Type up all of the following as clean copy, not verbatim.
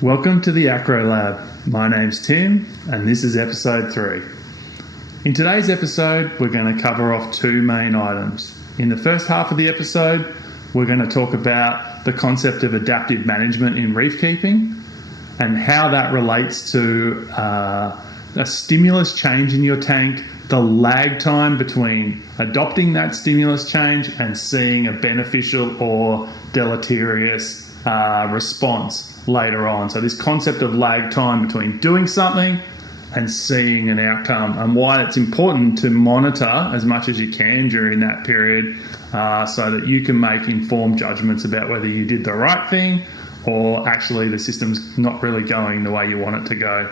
Welcome to the Acro Lab. My name's Tim and this is episode 3. In today's episode, we're going to cover off 2 main items. In the first half of the episode, we're going to talk about the concept of adaptive management in reef keeping and how that relates to a stimulus change in your tank, the lag time between adopting that stimulus change and seeing a beneficial or deleterious response later on. So this concept of lag time between doing something and seeing an outcome, and why it's important to monitor as much as you can during that period so that you can make informed judgments about whether you did the right thing or actually the system's not really going the way you want it to go.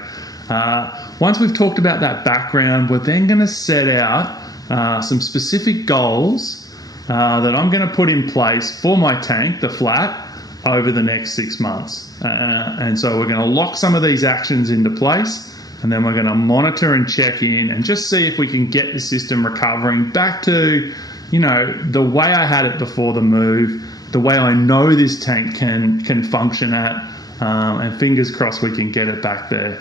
Once we've talked about that background, we're then going to set out some specific goals that I'm going to put in place for my tank, the flat, over the next 6 months. And so we're going to lock some of these actions into place, and then we're going to monitor and check in and just see if we can get the system recovering back to, the way I had it before the move, the way I know this tank can function at, and fingers crossed we can get it back there.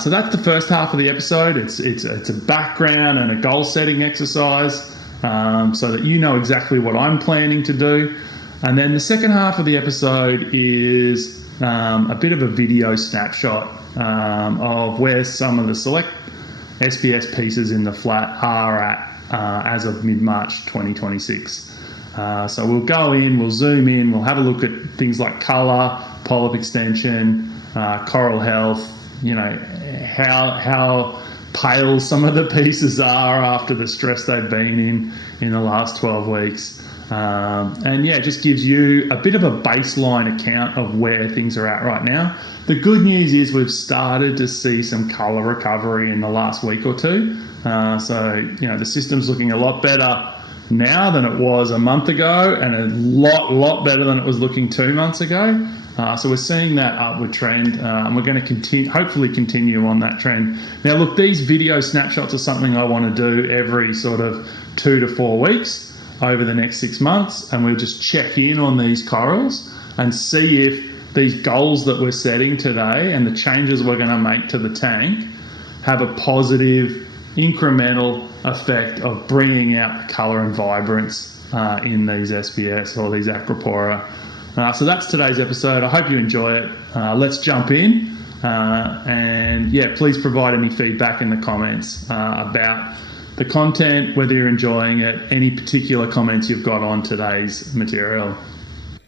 So that's the first half of the episode. It's a background and a goal setting exercise so that you know exactly what I'm planning to do. And then the second half of the episode is a bit of a video snapshot of where some of the select SPS pieces in the flat are at as of mid-March 2026. So we'll go in, we'll zoom in, we'll have a look at things like colour, polyp extension, coral health, how pale some of the pieces are after the stress they've been in the last 12 weeks. It just gives you a bit of a baseline account of where things are at right now. The good news is we've started to see some colour recovery in the last week or two. The system's looking a lot better now than it was a month ago, and a lot better than it was looking 2 months ago. So we're seeing that upward trend, and we're going to hopefully continue on that trend. Now, look, these video snapshots are something I want to do every sort of 2 to 4 weeks over the next 6 months, and we'll just check in on these corals and see if these goals that we're setting today and the changes we're going to make to the tank have a positive incremental effect of bringing out the colour and vibrance in these SPS or these Acropora. So that's today's episode. I hope you enjoy it. Let's jump in, please provide any feedback in the comments about the content, whether you're enjoying it, any particular comments you've got on today's material.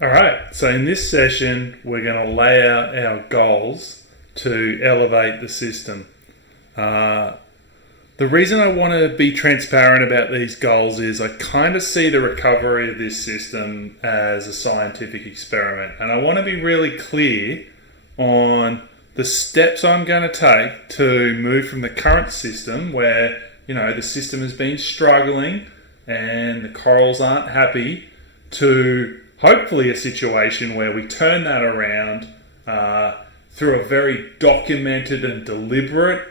All right, so in this session, we're going to lay out our goals to elevate the system. The reason I want to be transparent about these goals is I kind of see the recovery of this system as a scientific experiment, and I want to be really clear on the steps I'm going to take to move from the current system where the system has been struggling and the corals aren't happy, to hopefully a situation where we turn that around through a very documented and deliberate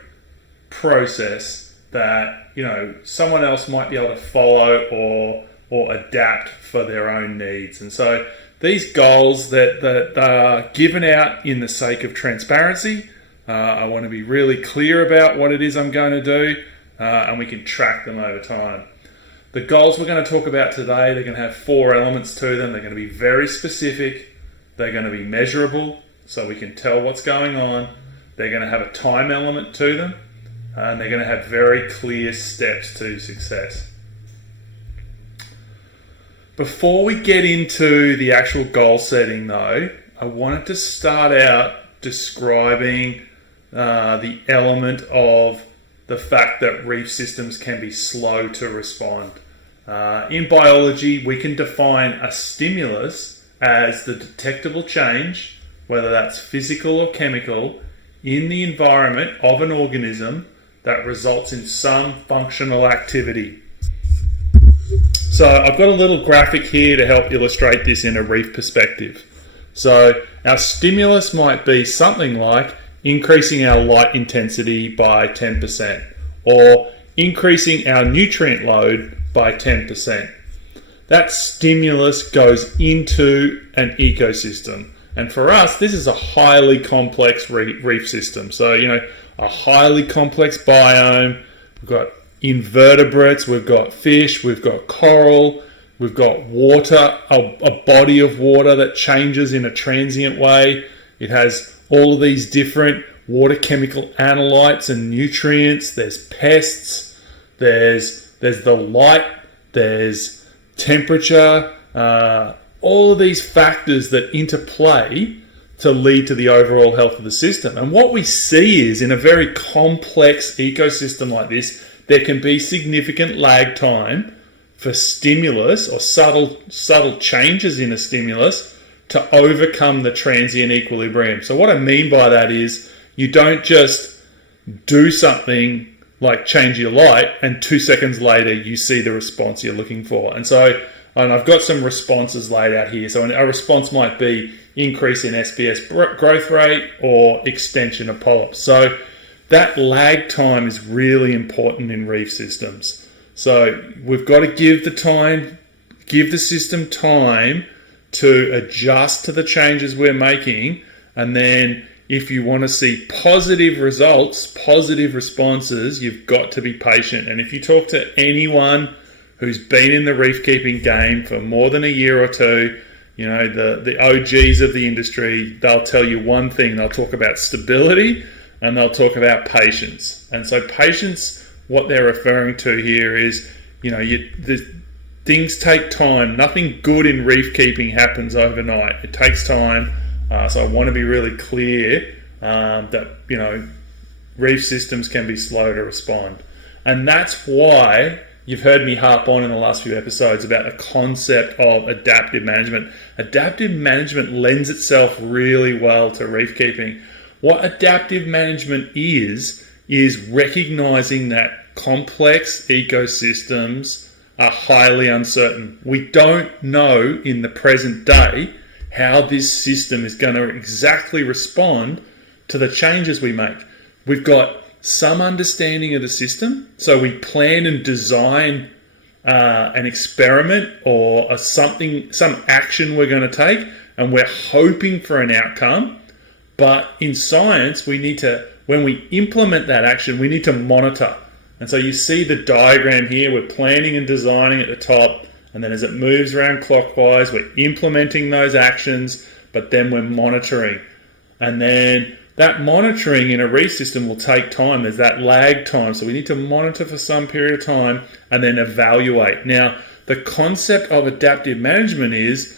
process that someone else might be able to follow or adapt for their own needs. And so these goals that are given out in the sake of transparency, I want to be really clear about what it is I'm going to do. And we can track them over time. The goals we're going to talk about today, they're going to have 4 elements to them. They're going to be very specific. They're going to be measurable, so we can tell what's going on. They're going to have a time element to them, and they're going to have very clear steps to success. Before we get into the actual goal setting, though, I wanted to start out describing the element of the fact that reef systems can be slow to respond. In biology, we can define a stimulus as the detectable change, whether that's physical or chemical, in the environment of an organism that results in some functional activity. So I've got a little graphic here to help illustrate this in a reef perspective. So our stimulus might be something like increasing our light intensity by 10%, or increasing our nutrient load by 10%. That stimulus goes into an ecosystem, And for us, this is a highly complex reef system. So, a highly complex biome. We've got invertebrates, we've got fish, we've got coral, we've got water, a body of water that changes in a transient way. It has all of these different water chemical analytes and nutrients. There's pests, there's the light, there's temperature, all of these factors that interplay to lead to the overall health of the system. And what we see is, in a very complex ecosystem like this, there can be significant lag time for stimulus or subtle changes in a stimulus to overcome the transient equilibrium. So what I mean by that is, you don't just do something like change your light and 2 seconds later you see the response you're looking for. And I've got some responses laid out here. So a response might be increase in SPS growth rate or extension of polyps. So that lag time is really important in reef systems. So we've got to give the system time to adjust to the changes we're making. And then if you want to see positive results, positive responses, you've got to be patient. And if you talk to anyone who's been in the reef keeping game for more than a year or two, the OGs of the industry, they'll tell you one thing. They'll talk about stability and they'll talk about patience. And so patience, what they're referring to here is, things take time. Nothing good in reef keeping happens overnight. It takes time. So I want to be really clear that, reef systems can be slow to respond. And that's why you've heard me harp on in the last few episodes about the concept of adaptive management. Adaptive management lends itself really well to reef keeping. What adaptive management is recognizing that complex ecosystems are highly uncertain. We don't know in the present day how this system is going to exactly respond to the changes we make. We've got some understanding of the system, so we plan and design an experiment or some action we're going to take, and we're hoping for an outcome. But in science, when we implement that action, we need to monitor. And so you see the diagram here, we're planning and designing at the top, and then as it moves around clockwise, we're implementing those actions, but then we're monitoring. And then that monitoring in a reef system will take time. There's that lag time. So we need to monitor for some period of time and then evaluate. Now, the concept of adaptive management is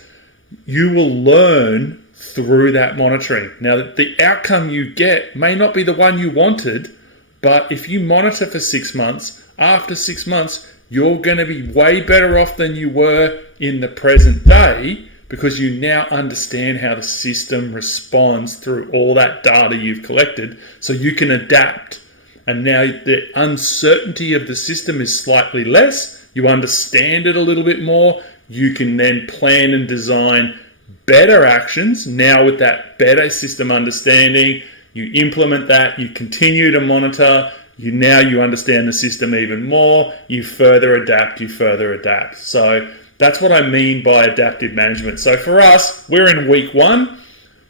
you will learn through that monitoring. Now, the outcome you get may not be the one you wanted, but if you monitor for 6 months, after 6 months, you're going to be way better off than you were in the present day, because you now understand how the system responds through all that data you've collected, so you can adapt. And now the uncertainty of the system is slightly less. You understand it a little bit more. You can then plan and design better actions. Now with that better system understanding, you implement that, you continue to monitor, you understand the system even more, you further adapt. So that's what I mean by adaptive management. So for us, we're in week 1.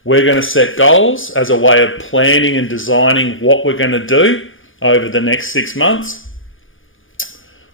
We're going to set goals as a way of planning and designing what we're going to do over the next 6 months.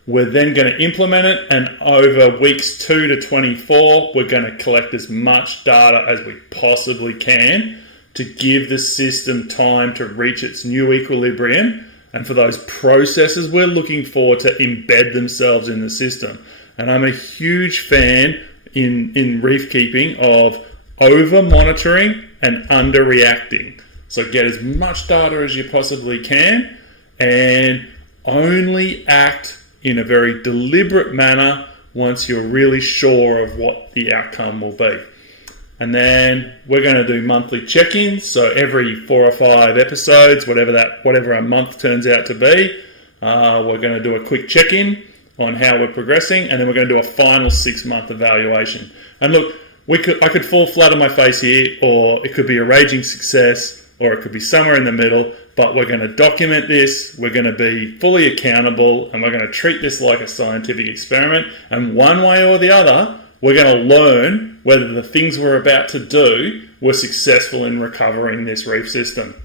We're then going to implement it, and over weeks 2 to 24, we're going to collect as much data as we possibly can to give the system time to reach its new equilibrium, and for those processes we're looking for to embed themselves in the system. And I'm a huge fan in reef keeping of over monitoring and under reacting. So get as much data as you possibly can and only act in a very deliberate manner once you're really sure of what the outcome will be. And then we're going to do monthly check-ins. So every 4 or 5 episodes, whatever a month turns out to be, we're going to do a quick check-in on how we're progressing, and then we're going to do a final 6-month evaluation. And look, I could fall flat on my face here, or it could be a raging success, or it could be somewhere in the middle, but we're going to document this, we're going to be fully accountable, and we're going to treat this like a scientific experiment, and one way or the other, we're going to learn whether the things we're about to do were successful in recovering this reef system.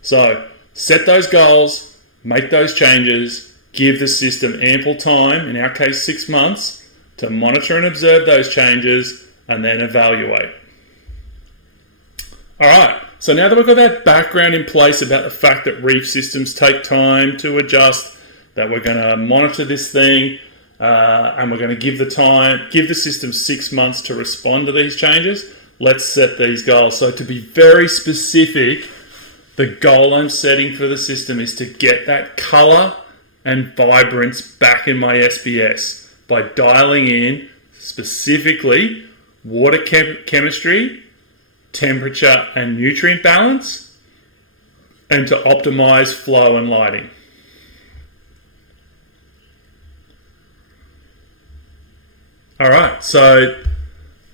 So set those goals, make those changes, give the system ample time, in our case 6 months, to monitor and observe those changes and then evaluate. All right, so now that we've got that background in place about the fact that reef systems take time to adjust, that we're going to monitor this thing, and we're going to give the system 6 months to respond to these changes, let's set these goals. So to be very specific, the goal I'm setting for the system is to get that color and vibrance back in my SPS by dialing in specifically water chemistry, temperature and nutrient balance, and to optimize flow and lighting. All right, so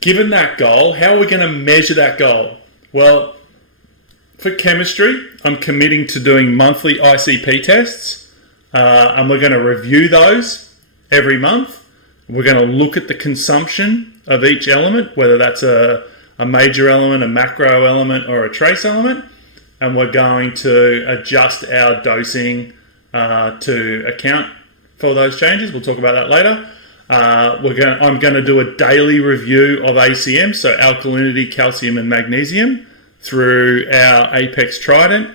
given that goal, how are we going to measure that goal? Well, for chemistry, I'm committing to doing monthly ICP tests, and we're going to review those every month. We're going to look at the consumption of each element, whether that's a major element, a macro element, or a trace element, and we're going to adjust our dosing to account for those changes. We'll talk about that later. I'm going to do a daily review of ACM, so alkalinity, calcium, and magnesium through our Apex Trident.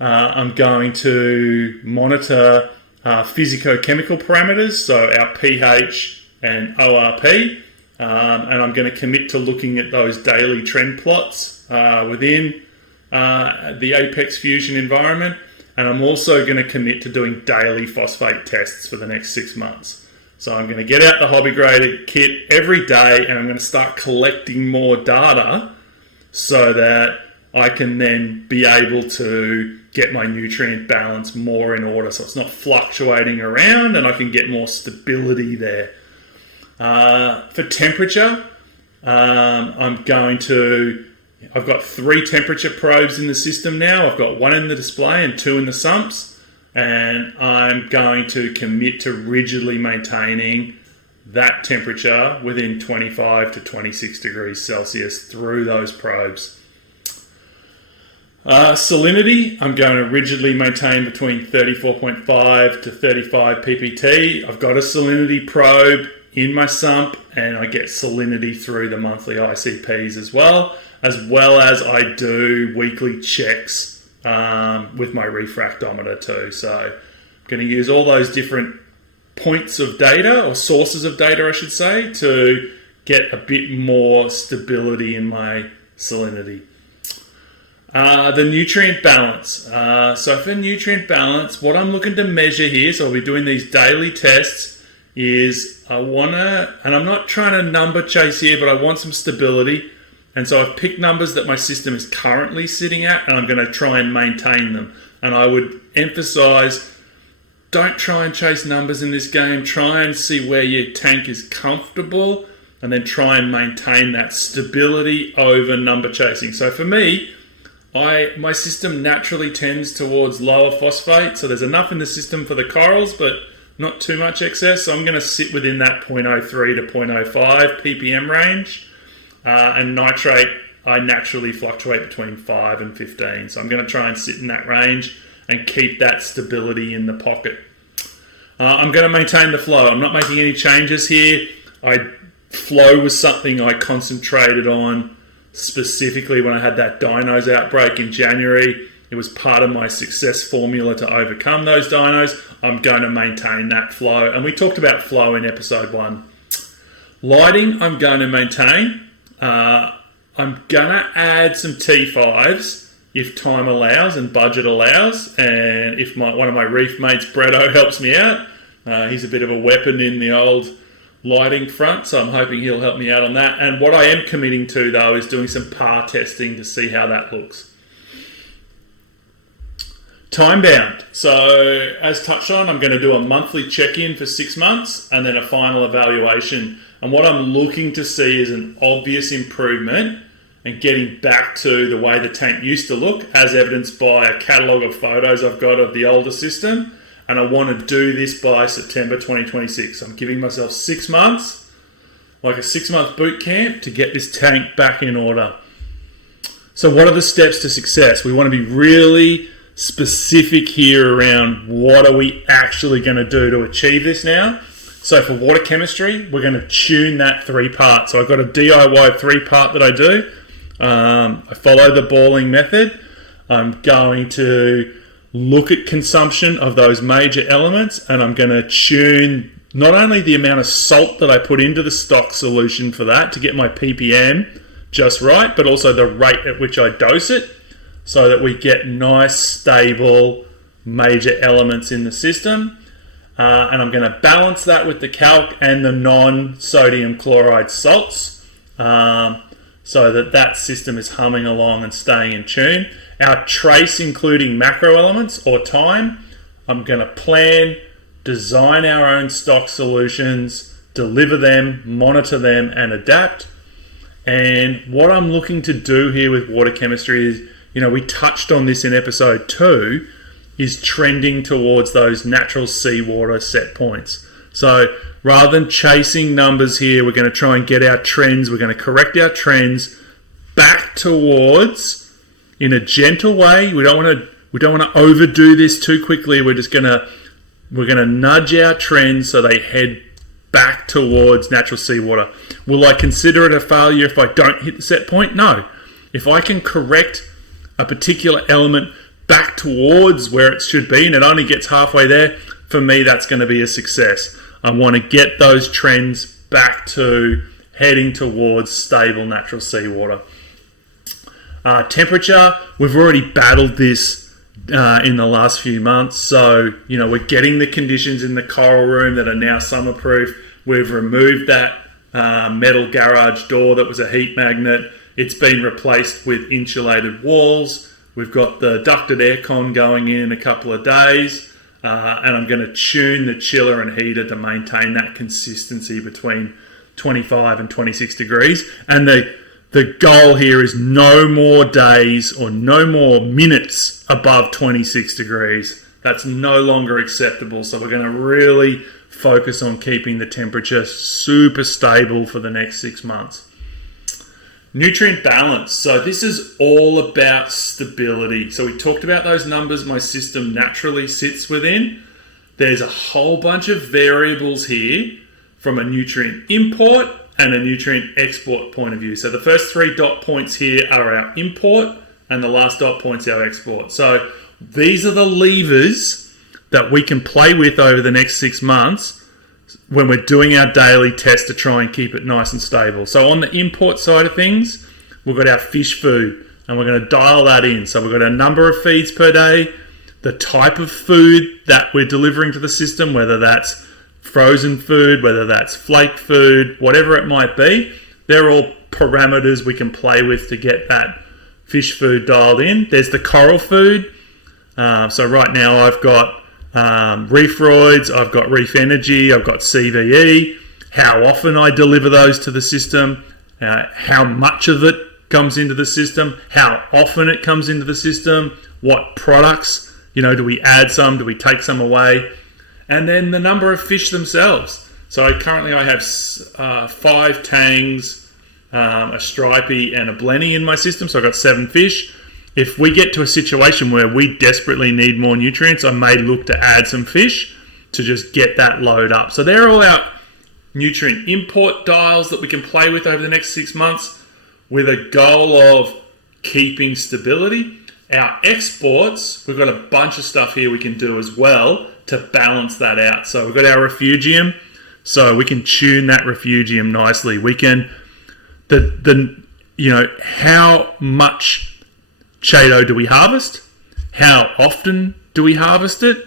I'm going to monitor physicochemical parameters, so our pH and ORP, and I'm going to commit to looking at those daily trend plots within the Apex Fusion environment, and I'm also going to commit to doing daily phosphate tests for the next 6 months. So I'm going to get out the hobby grade kit every day, and I'm going to start collecting more data so that I can then be able to get my nutrient balance more in order, so it's not fluctuating around, and I can get more stability there. For temperature, I've got 3 temperature probes in the system now. I've got 1 in the display and 2 in the sumps. And I'm going to commit to rigidly maintaining that temperature within 25 to 26 degrees Celsius through those probes. Salinity, I'm going to rigidly maintain between 34.5 to 35 ppt. I've got a salinity probe in my sump, and I get salinity through the monthly ICPs as well as I do weekly checks with my refractometer too. So I'm going to use all those different points of data, or sources of data I should say, to get a bit more stability in my salinity. The nutrient balance. So for nutrient balance, what I'm looking to measure here, so I'll be doing these daily tests, is and I'm not trying to number chase here, but I want some stability. And so I've picked numbers that my system is currently sitting at, and I'm going to try and maintain them. And I would emphasize, don't try and chase numbers in this game. Try and see where your tank is comfortable, and then try and maintain that stability over number chasing. So for me, my system naturally tends towards lower phosphate. So there's enough in the system for the corals, but not too much excess. So I'm going to sit within that 0.03 to 0.05 ppm range. And nitrate, I naturally fluctuate between 5 and 15. So I'm going to try and sit in that range and keep that stability in the pocket. I'm going to maintain the flow. I'm not making any changes here. Flow was something I concentrated on specifically when I had that dinos outbreak in January. It was part of my success formula to overcome those dinos. I'm going to maintain that flow. And we talked about flow in episode 1. Lighting, I'm going to maintain. I'm going to add some T5s if time allows and budget allows, and if one of my reef mates, Bretto, helps me out. He's a bit of a weapon in the old lighting front, so I'm hoping he'll help me out on that. And what I am committing to, though, is doing some PAR testing to see how that looks. Time bound. So, as touched on, I'm going to do a monthly check-in for 6 months and then a final evaluation. And what I'm looking to see is an obvious improvement and getting back to the way the tank used to look, as evidenced by a catalogue of photos I've got of the older system. And I want to do this by September 2026. I'm giving myself 6 months, like a 6-month boot camp to get this tank back in order. So what are the steps to success? We want to be really specific here around what are we actually going to do to achieve this now. So for water chemistry, we're going to tune that 3-part. So I've got a DIY 3-part that I do. I follow the balling method. I'm going to look at consumption of those major elements, and I'm going to tune not only the amount of salt that I put into the stock solution for that to get my ppm just right, but also the rate at which I dose it so that we get nice, stable, major elements in the system. And I'm going to balance that with the calc and the non-sodium chloride salts so that that system is humming along and staying in tune. Our trace, including macro elements or time, I'm going to plan, design our own stock solutions, deliver them, monitor them, and adapt. And what I'm looking to do here with water chemistry is, we touched on this in episode 2, is trending towards those natural seawater set points. So rather than chasing numbers here, we're going to try and get our trends, we're going to correct our trends back towards, in a gentle way. We don't want to overdo this too quickly. We're going to nudge our trends so they head back towards natural seawater. Will I consider it a failure if I don't hit the set point? No. If I can correct a particular element back towards where it should be and it only gets halfway there, for me that's going to be a success. I want to get those trends back to heading towards stable natural seawater. Temperature, we've already battled this in the last few months. So, we're getting the conditions in the coral room that are now summer-proof. We've removed that metal garage door that was a heat magnet. It's been replaced with insulated walls. We've got the ducted aircon going in a couple of days. And I'm going to tune the chiller and heater to maintain that consistency between 25 and 26 degrees. And the goal here is no more days or no more minutes above 26 degrees. That's no longer acceptable. So we're going to really focus on keeping the temperature super stable for the next 6 months. Nutrient balance. So this is all about stability. So we talked about those numbers my system naturally sits within. There's a whole bunch of variables here from a nutrient import and a nutrient export point of view. So the first 3 dot points here are our import and the last dot point's our export. So these are the levers that we can play with over the next 6 months when we're doing our daily test to try and keep it nice and stable. So on the import side of things, we've got our fish food and we're going to dial that in. So we've got a number of feeds per day, the type of food that we're delivering to the system, whether that's frozen food, whether that's flake food, whatever it might be. They're all parameters we can play with to get that fish food dialed in. There's the coral food. So right now I've got reef roids, I've got reef energy, I've got CVE, how often I deliver those to the system, how much of it comes into the system, how often it comes into the system, what products, do we add some, do we take some away, and then the number of fish themselves. So currently I have 5 tangs, a stripey and a blenny in my system, so I've got 7 fish. If we get to a situation where we desperately need more nutrients, I may look to add some fish to just get that load up. So they're all our nutrient import dials that we can play with over the next 6 months with a goal of keeping stability. Our exports, we've got a bunch of stuff here we can do as well to balance that out. So we've got our refugium, so we can tune that refugium nicely. We can, how much Chaeto do we harvest? How often do we harvest it?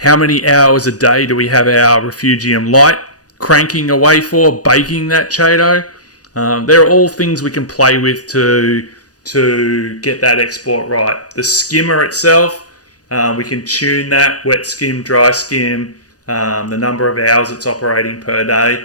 How many hours a day do we have our refugium light cranking away for, baking that Chaeto? They're all things we can play with to get that export right. The skimmer itself, we can tune that, wet skim, dry skim, the number of hours it's operating per day.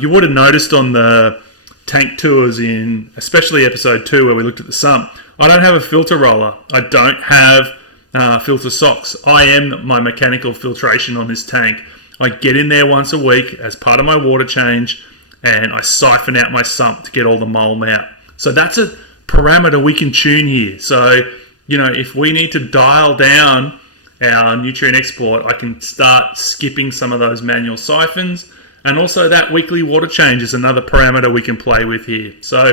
You would have noticed on the tank tours in especially episode 2 where we looked at the sump, I don't have a filter roller. I don't have filter socks. I am my mechanical filtration on this tank. I get in there once a week as part of my water change. and I siphon out my sump to get all the mold out. So that's a parameter we can tune here. So, if we need to dial down our nutrient export, I can start skipping some of those manual siphons. And also that weekly water change is another parameter we can play with here. So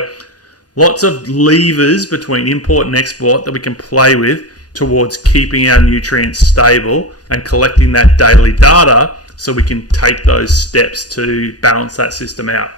lots of levers between import and export that we can play with towards keeping our nutrients stable and collecting that daily data so we can take those steps to balance that system out.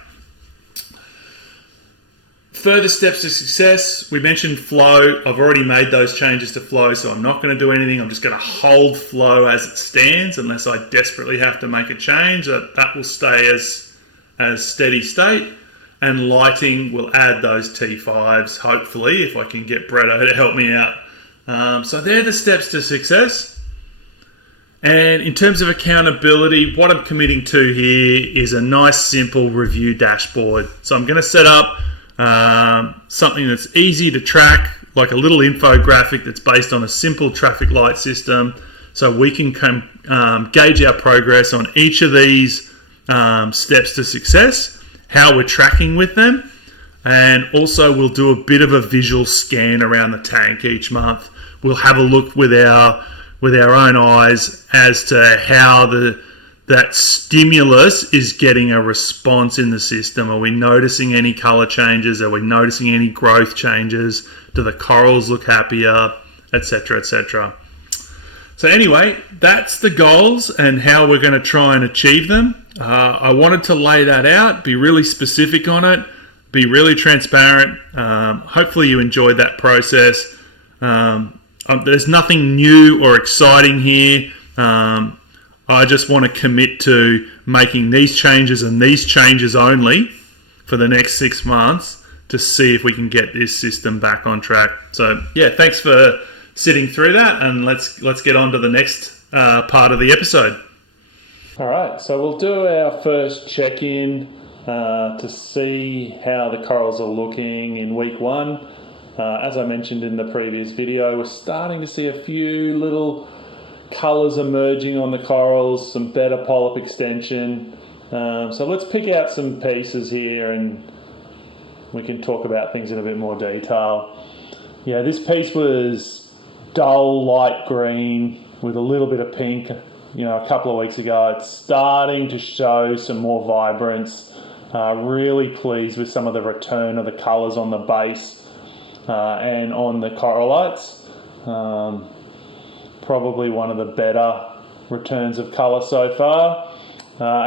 Further steps to success, we mentioned flow. I've already made those changes to flow, so I'm not going to do anything. I'm just going to hold flow as it stands unless I desperately have to make a change. That will stay as steady state. And lighting will add those T5s, hopefully, if I can get Bretto to help me out. So they're the steps to success. And in terms of accountability, what I'm committing to here is a nice, simple review dashboard. So I'm going to set up something that's easy to track, like a little infographic that's based on a simple traffic light system, so we can gauge our progress on each of these steps to success, how we're tracking with them, and also we'll do a bit of a visual scan around the tank each month. We'll have a look with our own eyes as to how that stimulus is getting a response in the system. Are we noticing any color changes? Are we noticing any growth changes? Do the corals look happier? Etc., etc. So anyway, that's the goals and how we're going to try and achieve them. I wanted to lay that out, be really specific on it, be really transparent. Hopefully you enjoyed that process. There's nothing new or exciting here. I just want to commit to making these changes and these changes only for the next 6 months to see if we can get this system back on track. So yeah, thanks for sitting through that, and let's get on to the next part of the episode. All right, so we'll do our first check-in to see how the corals are looking in week 1. As I mentioned in the previous video, we're starting to see a few little colours emerging on the corals, some better polyp extension. So let's pick out some pieces here and we can talk about things in a bit more detail. Yeah, this piece was dull light green with a little bit of pink, a couple of weeks ago. It's starting to show some more vibrance. Really pleased with some of the return of the colours on the base and on the corallites. Probably one of the better returns of colour so far.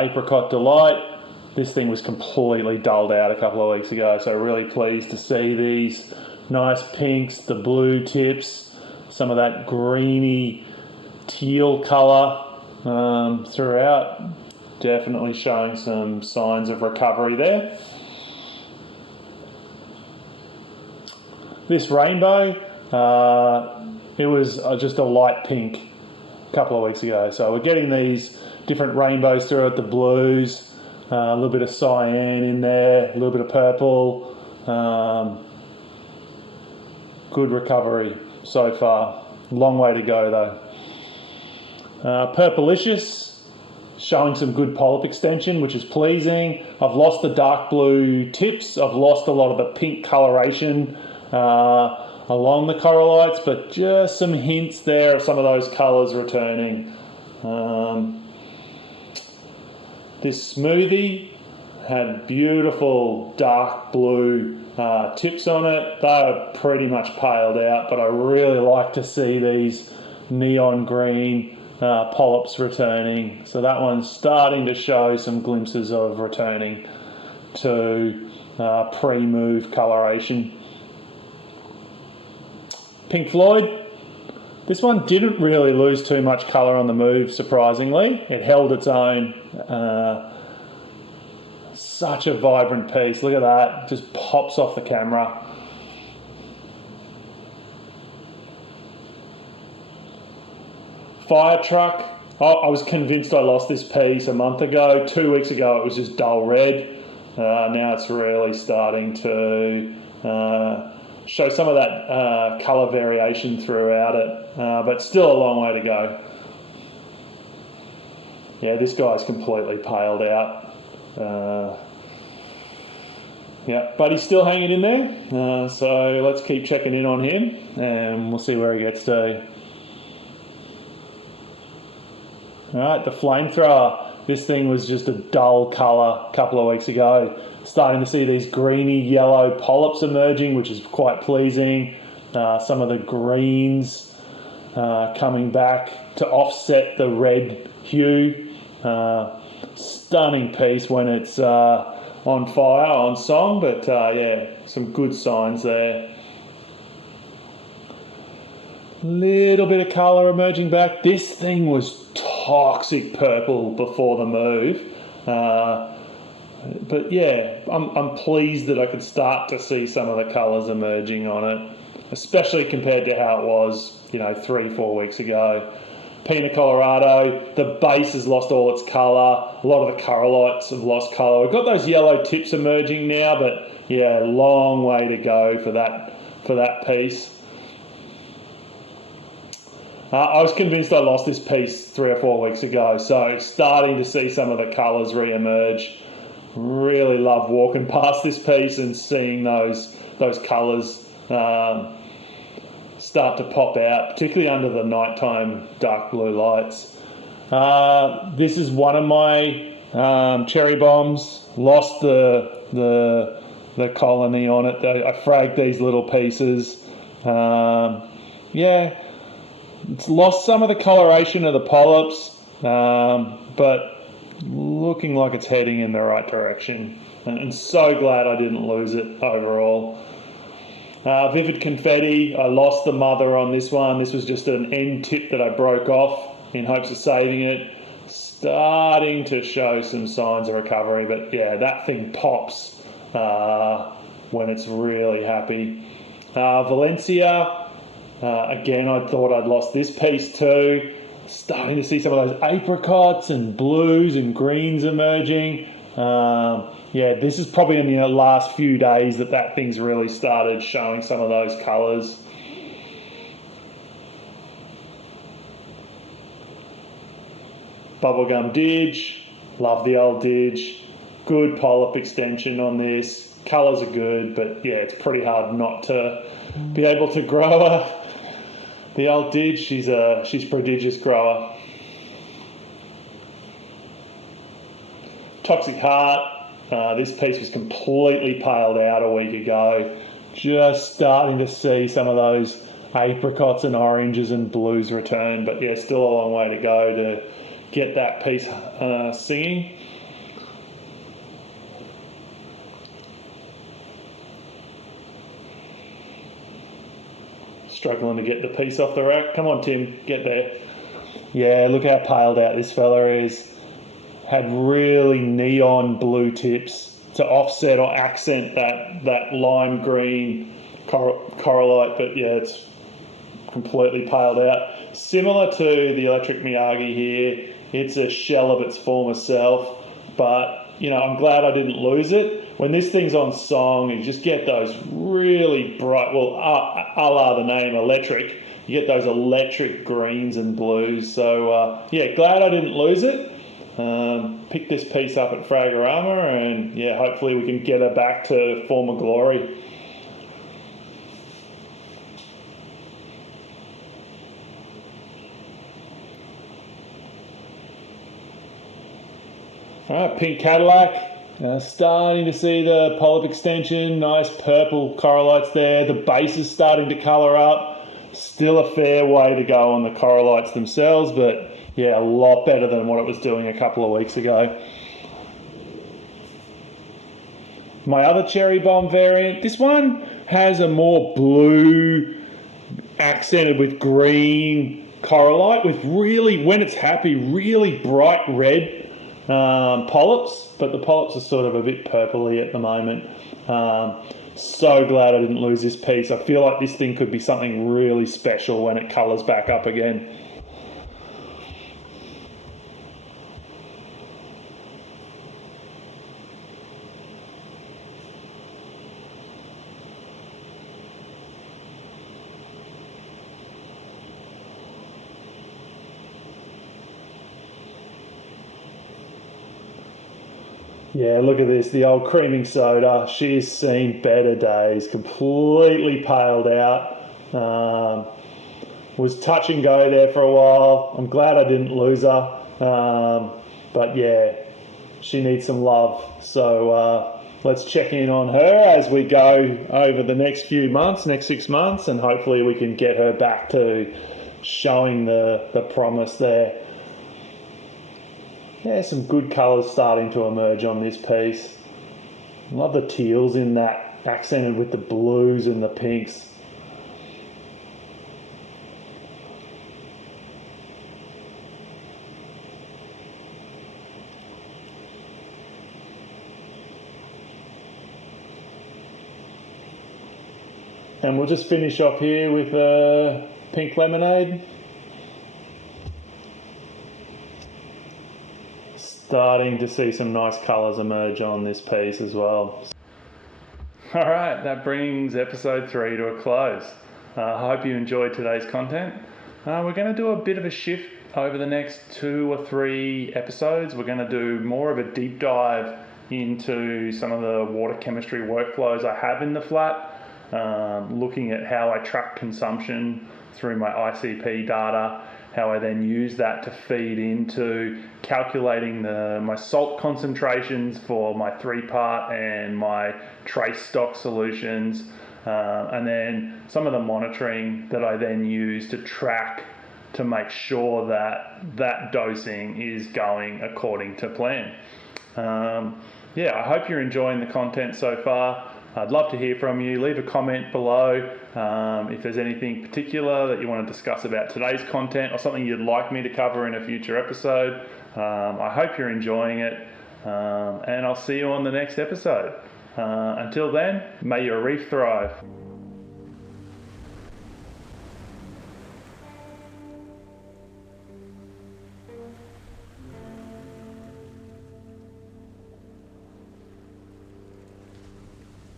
Apricot Delight. This thing was completely dulled out a couple of weeks ago, so really pleased to see these nice pinks, the blue tips, some of that greeny teal colour throughout. Definitely showing some signs of recovery there. This rainbow, it was just a light pink a couple of weeks ago. So we're getting these different rainbows through it, the blues, a little bit of cyan in there, a little bit of purple. Good recovery so far. Long way to go though. Purplicious, showing some good polyp extension, which is pleasing. I've lost the dark blue tips. I've lost a lot of the pink coloration along the corallites, but just some hints there of some of those colours returning. This smoothie had beautiful dark blue tips on it. They were pretty much paled out, but I really like to see these neon green polyps returning. So that one's starting to show some glimpses of returning to pre-move coloration. Pink Floyd, this one didn't really lose too much colour on the move, surprisingly. It held its own. Such a vibrant piece, look at that, just pops off the camera. Fire Truck, I was convinced I lost this piece a month ago. 2 weeks ago it was just dull red. Now it's really starting to show some of that colour variation throughout it, but still a long way to go. Yeah, this guy's completely paled out. Yeah, but he's still hanging in there. So let's keep checking in on him, and we'll see where he gets to. All right, the flamethrower. This thing was just a dull colour a couple of weeks ago. Starting to see these greeny yellow polyps emerging, which is quite pleasing. Some of the greens coming back to offset the red hue. Stunning piece when it's on fire, on song, but yeah, some good signs there. Little bit of colour emerging back. This thing was toxic purple before the move. But yeah, I'm pleased that I could start to see some of the colours emerging on it, especially compared to how it was, 3-4 weeks ago. Pina Colorado, the base has lost all its colour. A lot of the corallites have lost colour. We've got those yellow tips emerging now, but yeah, long way to go for that piece. I was convinced I lost this piece 3 or 4 weeks ago, so starting to see some of the colours re-emerge. Really love walking past this piece and seeing those colours start to pop out, particularly under the nighttime dark blue lights. This is one of my cherry bombs. Lost the colony on it. I fragged these little pieces. Yeah. It's lost some of the coloration of the polyps, but looking like it's heading in the right direction. And so glad I didn't lose it overall. Vivid confetti, I lost the mother on this one. This was just an end tip that I broke off in hopes of saving it. Starting to show some signs of recovery, but yeah, that thing pops when it's really happy. Valencia. Again, I thought I'd lost this piece too. Starting to see some of those apricots and blues and greens emerging. Yeah, this is probably in the last few days that thing's really started showing some of those colours. Bubblegum Didge. Love the old Didge. Good polyp extension on this. Colours are good, but yeah, it's pretty hard not to be able to grow her. The old Didge, she's a prodigious grower. Toxic Heart, this piece was completely paled out a week ago. Just starting to see some of those apricots and oranges and blues return, but yeah, still a long way to go to get that piece singing. Struggling to get the piece off the rack. Come on, Tim, get there. Yeah, look how paled out this fella is. Had really neon blue tips to offset or accent that lime green corallite, but yeah, it's completely paled out. Similar to the electric Miyagi here, it's a shell of its former self, but I'm glad I didn't lose it. When this thing's on song, you just get those really bright, well, a la the name, electric. You get those electric greens and blues. So, yeah, glad I didn't lose it. Pick this piece up at Fragorama, and, yeah, hopefully we can get her back to former glory. All right, Pink Cadillac. Starting to see the polyp extension, nice purple corallites there. The base is starting to colour up. Still a fair way to go on the corallites themselves, but yeah, a lot better than what it was doing a couple of weeks ago. My other cherry bomb variant, this one has a more blue accented with green corallite with really, when it's happy, really bright red polyps, but the polyps are sort of a bit purpley at the moment. So glad I didn't lose this piece. I feel like this thing could be something really special when it colours back up again. Yeah, look at this, the old creaming soda. She's seen better days, completely paled out. Was touch and go there for a while. I'm glad I didn't lose her. But yeah, she needs some love. So let's check in on her as we go over the next few months, next 6 months, and hopefully we can get her back to showing the promise there. Yeah, some good colours starting to emerge on this piece. Love the teals in that, accented with the blues and the pinks. And we'll just finish off here with pink lemonade. Starting to see some nice colours emerge on this piece as well. Alright, that brings episode 3 to a close. I hope you enjoyed today's content. We're going to do a bit of a shift over the next 2 or 3 episodes. We're going to do more of a deep dive into some of the water chemistry workflows I have in the flat, looking at how I track consumption through my ICP data, how I then use that to feed into calculating my salt concentrations for my 3-part and my trace stock solutions, and then some of the monitoring that I then use to track to make sure that dosing is going according to plan. Yeah, I hope you're enjoying the content so far. I'd love to hear from you. Leave a comment below if there's anything particular that you want to discuss about today's content or something you'd like me to cover in a future episode. I hope you're enjoying it, and I'll see you on the next episode. Until then, may your reef thrive.